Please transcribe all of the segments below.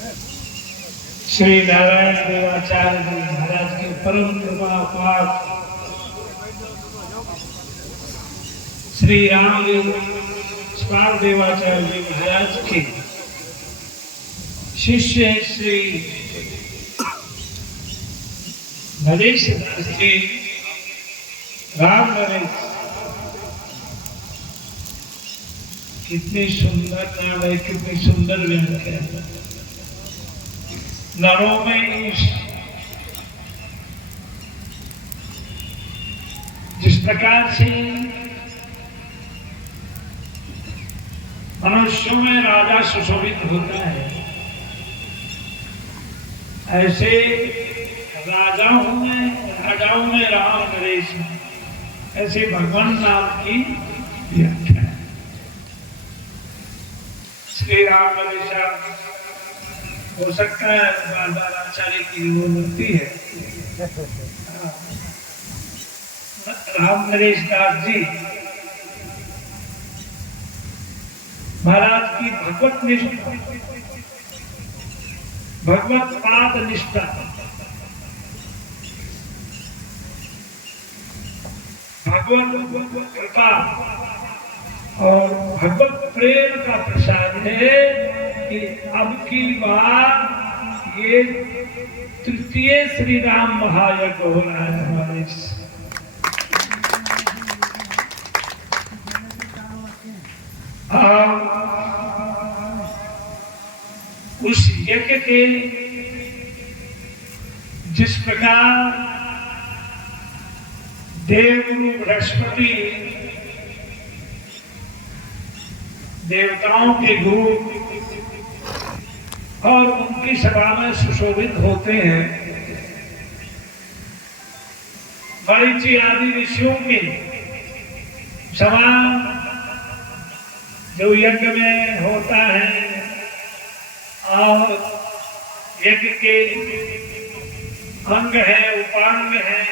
श्री नारायण देवाचार्य जी महाराज के परम कृपा पाठ श्री रामदेव स्वामी देवाचार्य जी महाराज के शिष्य श्री नरेश दास जी राम नरेश, कितनी सुंदर नाम है, कितनी सुंदर व्याख्या है। नरों में ईश, जिस प्रकार से मनुष्यों में राजा सुशोभित होता है, ऐसे राजाओं में राम नरेश, ऐसे भगवान नाम की व्याख्या है। श्री राम नरेश हो सकता है बार बार आचार्य की वो लगती है। राम नरेश दास जी महाराज की भगवत निष्ठा, भगवत पाद निष्ठा, भगवत कृपा और भगवत प्रेम का प्रसाद है कि अब की बार ये तृतीय श्री राम महायज्ञ हो रहा है हमारे। उस यज्ञ के जिस प्रकार देवगुरु बृहस्पति देवताओं के गुरु और उनकी सभा में सुशोभित होते हैं, मरीचि आदि ऋषियों की सभा जो यज्ञ में होता है और यज्ञ के अंग है, उपांग है,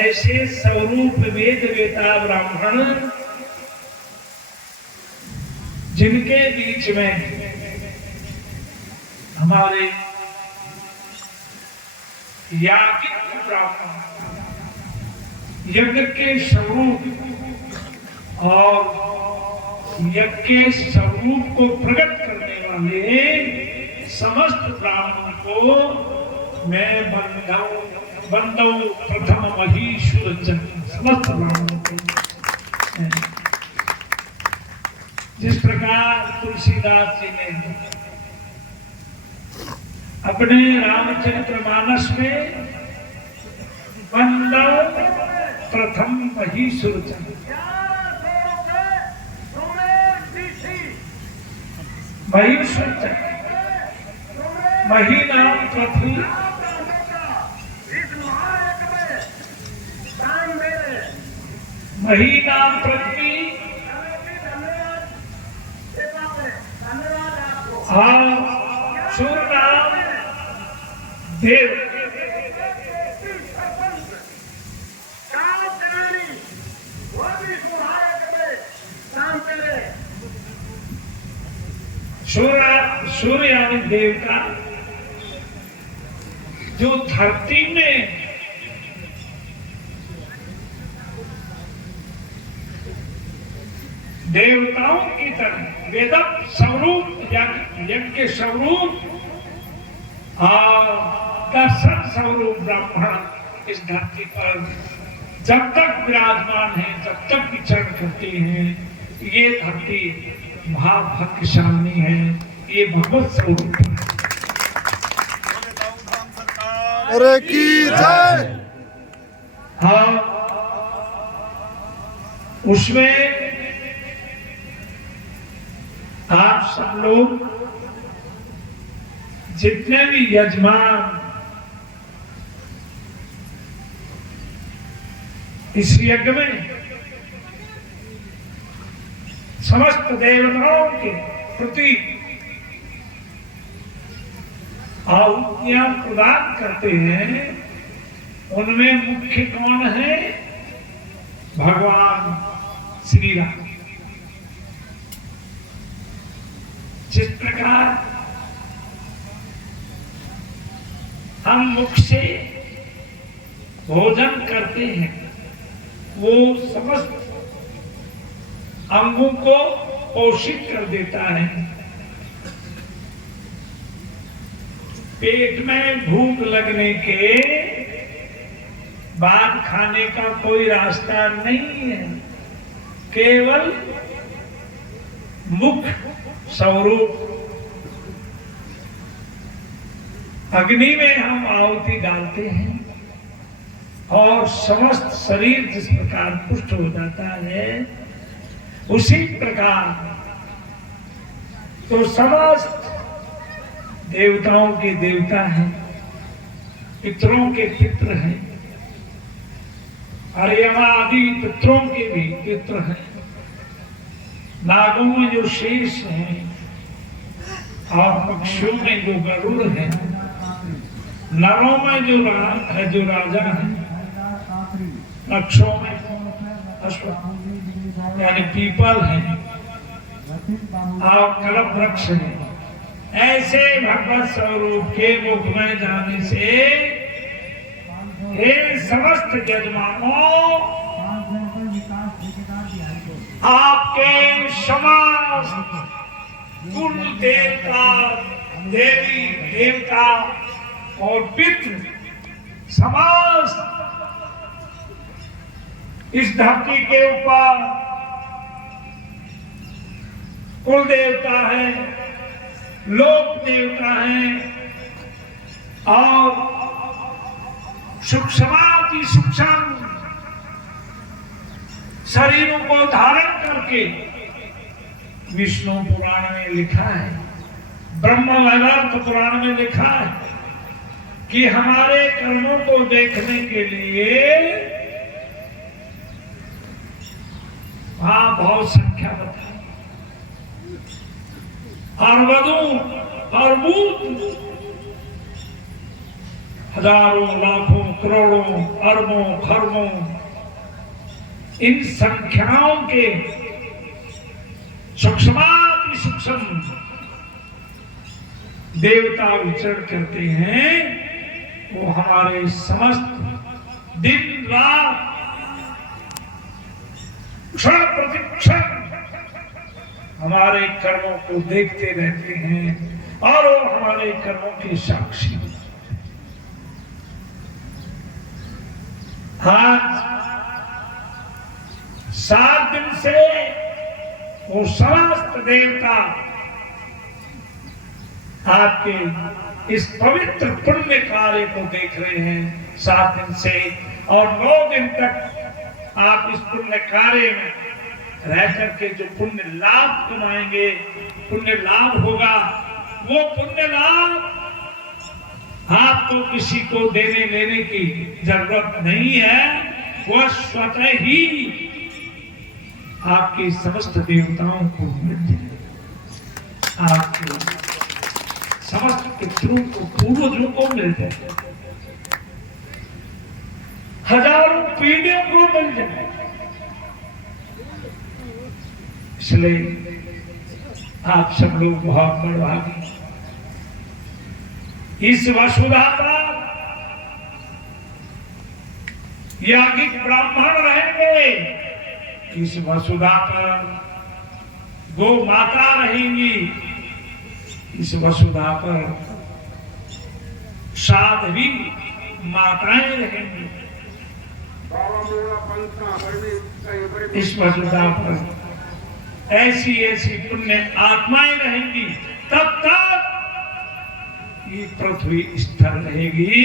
ऐसे स्वरूप वेद वेता ब्राह्मण जिनके बीच में हमारे याज्ञिक ब्राह्मण यज्ञ के स्वरूप और यज्ञ के स्वरूप को प्रकट करने वाले समस्त ब्राह्मण को मैं बंदौ प्रथम महीश्वर जन, समस्त ब्राह्मणों को। जिस प्रकार तुलसीदास जी ने अपने रामचरितमानस में बंदौ प्रथम महीश्वर जन, महीश्वर जन, मही नाम पृथ्वी, मही नाम पृथ्वी और सूर्य नाम देव। सूर्य यानी देवता जो धरती में देवताओं की तरह वेद स्वरूप यज्ञ के स्वरूप और दर्शन स्वरूप ब्राह्मण इस धरती पर जब तक विराजमान है, जब तक विचरण करते हैं, ये धरती महाभाग्यशाली है, ये भगवत स्वरूप है। अरे की जय। हाँ, उसमें आप सब लोग जितने भी यजमान इस यज्ञ में समस्त देवताओं के प्रति आहुतियां प्रदान करते हैं, उनमें मुख्य कौन है? भगवान श्री राम। जिस प्रकार हम मुख से भोजन करते हैं वो समस्त अंगों को पोषित कर देता है। पेट में भूख लगने के बाद खाने का कोई रास्ता नहीं है, केवल मुख स्वरूप अग्नि में हम आहुति डालते हैं और समस्त शरीर जिस प्रकार पुष्ट हो जाता है, उसी प्रकार तो समस्त देवताओं के देवता हैं, पितरों के पित्र हैं, अर्यमा आदि पितरों के भी पित्र हैं, नागों में जो शेष हैं और पक्षियों में जो गरुड़ है, नरों में जो राजा है, वृक्षों में अश्व यानी पीपल है और कल्प वृक्ष है। ऐसे भगवत स्वरूप के मुख में जाने से हे समस्त यजमानों, आपके समस्त कुल देवता, देवी देवता और पितृ समस्त इस धरती के ऊपर कुल देवता है, लोक देवता है और सूक्ष्माति सूक्ष्म शरीरों को धारण करके विष्णु पुराण में लिखा है, ब्रह्म वैवर्त पुराण में लिखा है कि हमारे कर्मों को देखने के लिए वहां बहुत संख्या बताई, अर्बुदों अर्बुद हजारों लाखों करोड़ों अरबों खरबों इन संख्याओं के सूक्ष्माति सूक्ष्म देवता विचरण करते हैं। वो हमारे समस्त दिन रात क्षण प्रतिक्षण हमारे कर्मों को देखते रहते हैं और वो हमारे कर्मों के साक्षी। आज 7 दिन से वो समस्त देवता आपके इस पवित्र पुण्य कार्य को देख रहे हैं 7 दिन से, और 9 दिन तक आप इस पुण्य कार्य में रह करके जो पुण्य लाभ कमाएंगे, पुण्य लाभ होगा, वो पुण्य लाभ आपको किसी को देने लेने की जरूरत नहीं है, वह स्वतः ही आपके समस्त देवताओं को मिल जाए, आपके समस्त पितरों को, पूर्वजों को मिल जाए, हजारों पीढ़ियों को मिल जाए। इसलिए आप सब लोग बहुत बड़भागी, इस वसुधा पर याज्ञिक ब्राह्मण रहेंगे, इस वसुधा पर गो माता रहेंगी, इस वसुधा पर साध्वी माताएं रहेंगी, इस वसुधा पर ऐसी ऐसी पुण्य आत्माएं रहेंगी। तब तक ये पृथ्वी स्थिर रहेगी।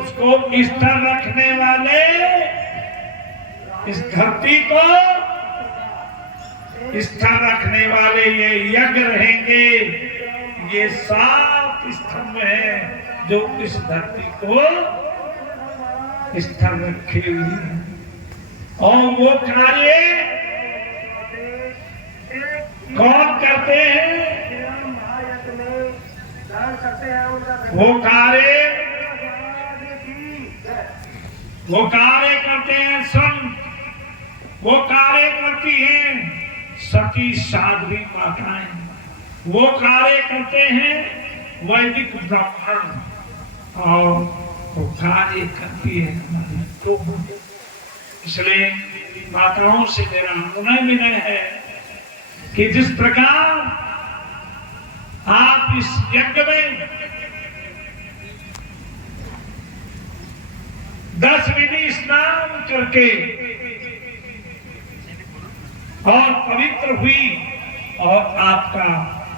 उसको स्थिर रखने वाले, इस धरती को स्थिर रखने वाले ये यज्ञ रहेंगे। ये 7 स्तंभ हैं जो इस धरती को स्थिर रखे हुए हैं, और वो कार्य कौन करते हैं? वो कार्य करते हैं संत, वो कार्य करती हैं सती साध्वी माताएं, वो कार्य करते हैं वैदिक ब्राह्मण, और वो कार्य करती है हमारी तो। इसलिए माताओं से मेरा विनय है कि जिस प्रकार आप इस यज्ञ में 10 विधि स्नान करके और पवित्र हुई और आपका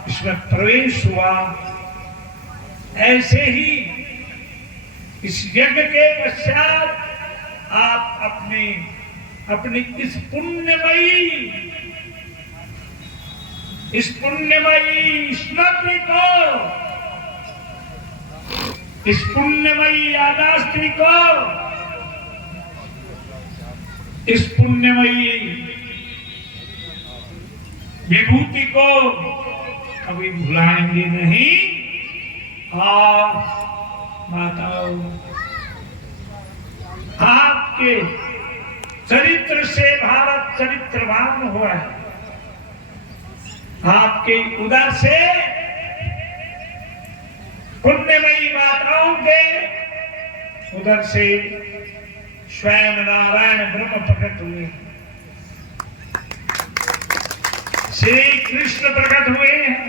इसमें प्रवेश हुआ, ऐसे ही इस यज्ञ के पश्चात आप अपनी इस पुण्यमयी स्मृति को, इस पुण्यमयी यादाश्री को, इस पुण्यमयी विभूति को कभी भुलाएंगे नहीं। और माताओं, आपके चरित्र से भारत चरित्रवान हुआ है, आपके उदर से पुण्यमयी माताओं के उदर से स्वयं नारायण ब्रह्म प्रकट हुए, श्री कृष्ण प्रकट हुए हैं।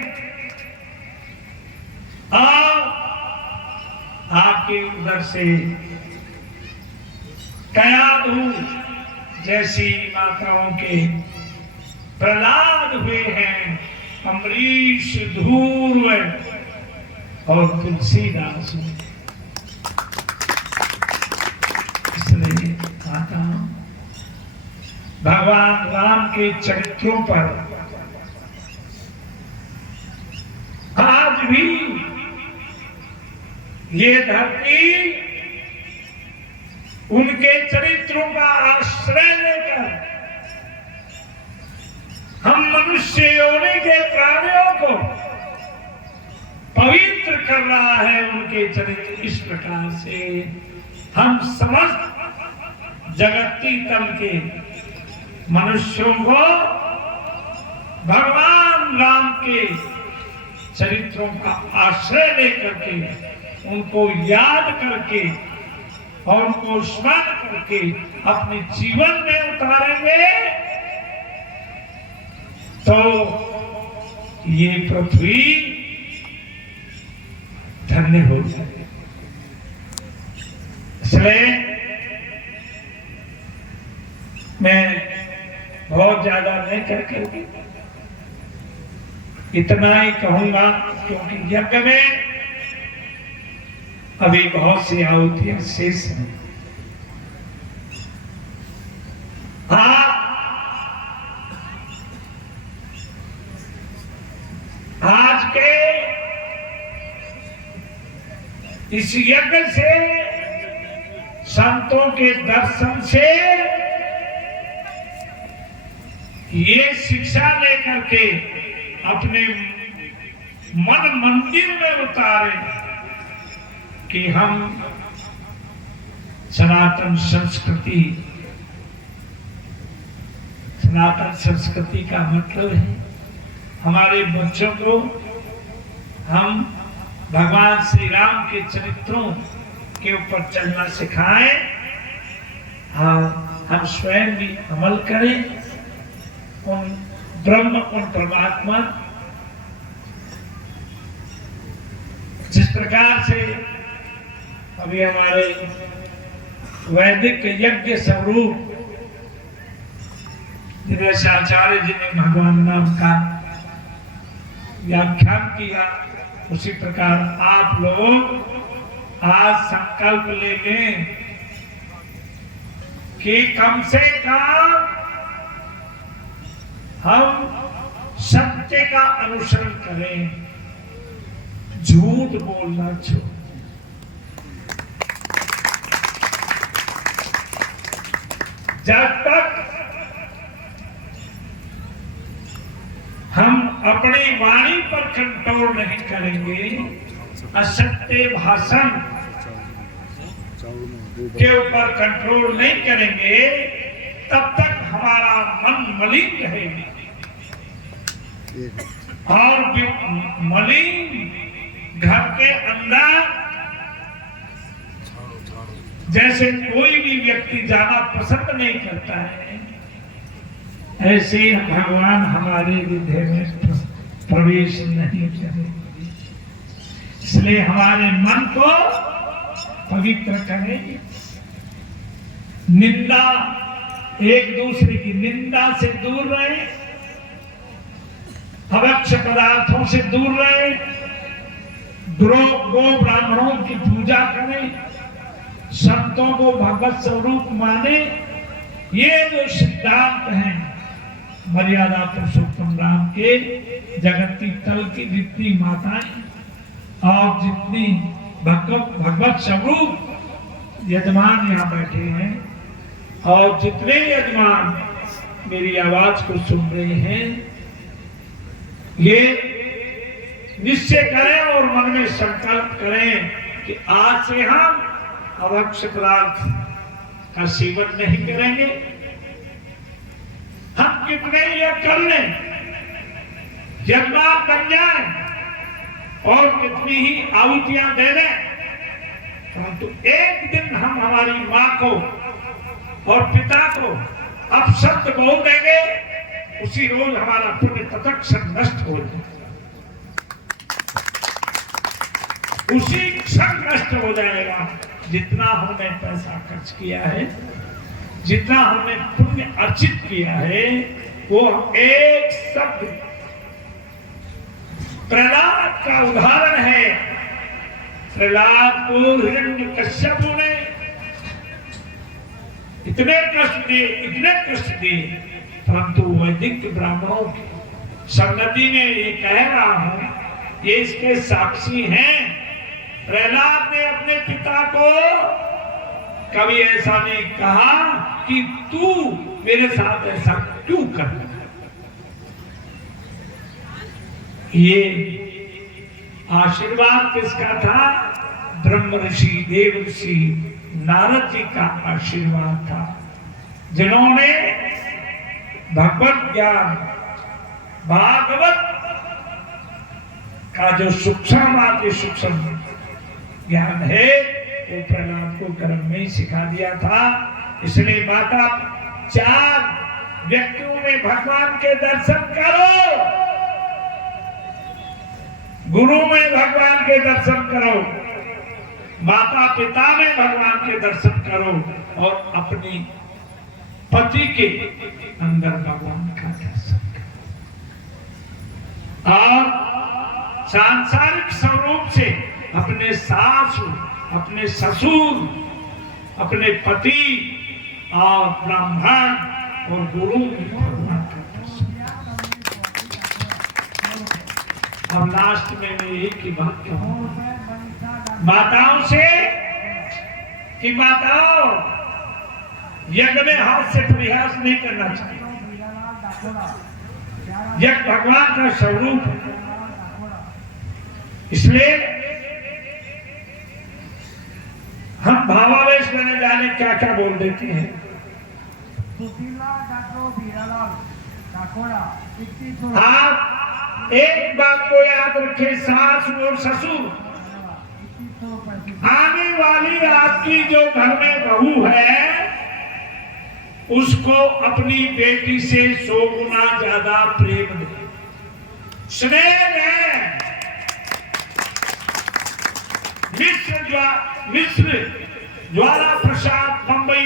आपके उदर से कयाधु जैसी माताओं के प्रहलाद हुए हैं, अम्बरीश, ध्रुव और तुलसीदास। इसलिए माता भगवान राम के चरित्रों पर आज भी ये धरती उनके चरित्रों का आश्रय लेकर हम मनुष्य योनि के प्राणियों को पवित्र कर रहा है। उनके चरित्र इस प्रकार से हम समस्त जगती तल के मनुष्यों को भगवान राम के चरित्रों का आश्रय लेकर के, उनको याद करके और उनको स्मरण करके अपने जीवन में उतारेंगे तो ये पृथ्वी धन्य हो जाएगी। इसलिए मैं बहुत ज्यादा नहीं करके इतना ही कहूंगा, क्योंकि यज्ञ में अभी बहुत सी आहुतियां शेष हैं। आज के इस यज्ञ से, संतों के दर्शन से ये शिक्षा लेकर के अपने मन मंदिर में उतारे कि हम सनातन संस्कृति का मतलब है हमारे बच्चों को हम भगवान श्री राम के चरित्रों के ऊपर चलना सिखाएं, हम स्वयं भी अमल करें, उन ब्रह्म, उन परमात्मा जिस प्रकार से अभी हमारे वैदिक यज्ञ स्वरूप जिनमें आचार्य जी ने भगवान नाम का व्याख्यान किया, उसी प्रकार आप लोग आज संकल्प ले लें कि कम से कम हम सत्य का अनुसरण करें, झूठ बोलना छोड़। जब तक हम अपनी वाणी पर कंट्रोल नहीं करेंगे, असत्य भाषण के ऊपर कंट्रोल नहीं करेंगे, तब तक हमारा मन मलिन रहेगा। और मलिन घर के अंदर जैसे कोई भी व्यक्ति जाना पसंद नहीं करता है, ऐसे ही भगवान हमारे हृदय में प्रवेश नहीं करेंगे। इसलिए हमारे मन को पवित्र करें। निंदा, एक दूसरे की निंदा से दूर रहे, अवक्ष पदार्थों से दूर रहे, गो ब्राह्मणों की पूजा करें, संतों को भगवत स्वरूप माने। ये जो सिद्धांत हैं मर्यादा पुरुषोत्तम राम के, जगती तल की जितनी माताएं और जितनी भगवत स्वरूप यजमान यहाँ बैठे हैं और जितने यजमान मेरी आवाज को सुन रहे हैं, ये निश्चय करें और मन में संकल्प करें कि आज से हम अभक्ष पदार्थ का सेवन नहीं करेंगे। हम कितने ये कर लें, यजमान बन जाए और कितनी ही आहुतियां दे दें, परंतु एक दिन हम हमारी माँ को और पिता को अपशब्द बोल देंगे, उसी रोज हमारा पुण्य तत्क्षण नष्ट हो जाएगा, उसी क्षण नष्ट हो जाएगा। जितना हमने पैसा खर्च किया है, जितना हमने पुण्य अर्जित किया है, वो एक शब्द प्रहलाद का उदाहरण है। प्रहलाद को हिरण्यकश्यप ने इतने कष्ट दिए, परंतु वैदिक ब्राह्मणों की संगति में ये कह रहा हूं, ये इसके साक्षी हैं। प्रहलाद ने अपने पिता को कभी ऐसा नहीं कहा कि तू मेरे साथ ऐसा क्यों कर रहा है। ये आशीर्वाद किसका था? ब्रह्म ऋषि देव ऋषि नारद जी का आशीर्वाद था, जिन्होंने भगवत ज्ञान भागवत का जो सूक्ष्म ज्ञान है वो प्रहलाद को कर्म में ही सिखा दिया था। इसलिए माता 4 व्यक्तियों में भगवान के दर्शन करो, गुरु में भगवान के दर्शन करो, माता पिता में भगवान के दर्शन करो और अपनी पति के अंदर भगवान का दर्शन करो। और सांसारिक स्वरूप से अपने सास, अपने ससुर, अपने पति और ब्राह्मण और गुरु में भगवान का दर्शन। और लास्ट में मैं एक ही बात कहूंगा माताओं से कि माताओं, यज्ञ में हाथ से प्रयास नहीं करना चाहिए। यज्ञ भगवान का स्वरूप है, इसलिए हम भावावेश में न जाने क्या क्या बोल देते हैं। आप एक बात को याद रखें, सास और ससुर, आने वाली आपकी जो घर में बहू है, उसको अपनी बेटी से 100 गुना ज्यादा प्रेम दे, स्नेह है। मिश्र ज्वाला प्रसाद, मुंबई